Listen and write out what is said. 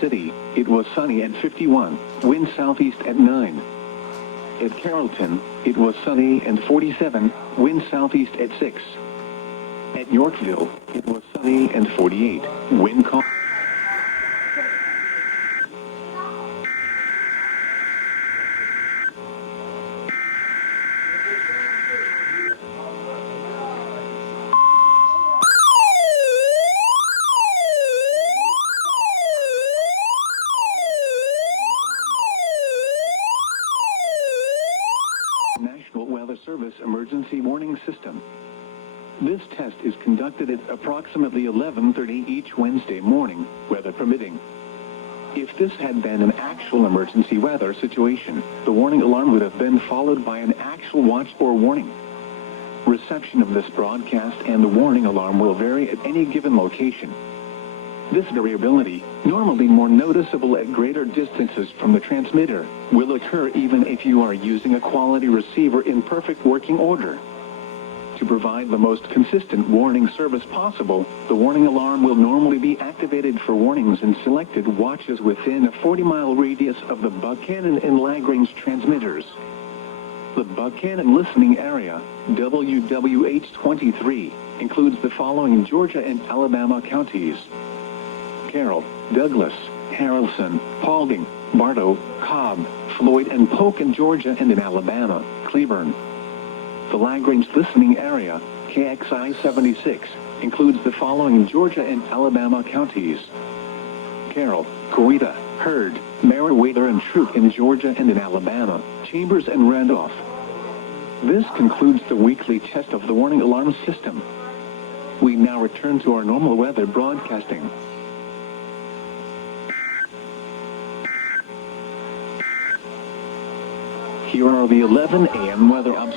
City, it was sunny and 51, wind southeast at 9. At Carrollton, it was sunny and 47, wind southeast at 6. At Yorkville, it was sunny and 48, wind calm. National Weather Service Emergency Warning System. This test is conducted at approximately 11:30 each Wednesday morning, weather permitting. If this had been an actual emergency weather situation, the warning alarm would have been followed by an actual watch or warning. Reception of this broadcast and the warning alarm will vary at any given location. This variability, normally more noticeable at greater distances from the transmitter, will occur even if you are using a quality receiver in perfect working order. To provide the most consistent warning service possible, the warning alarm will normally be activated for warnings in selected watches within a 40-mile radius of the Buchanan and Lagrange transmitters. The Buchanan listening area, WWH-23, includes the following Georgia and Alabama counties: Carroll, Douglas, Haralson, Paulding, Bartow, Cobb, Floyd, and Polk in Georgia, and in Alabama, Cleburne. The Lagrange listening area, KXI-76, includes the following Georgia and Alabama counties: Carroll, Coweta, Heard, Meriwether, and Troup in Georgia and in Alabama, Chambers and Randolph. This concludes the weekly test of the warning alarm system. We now return to our normal weather broadcasting. Here are the 11 a.m. weather observations.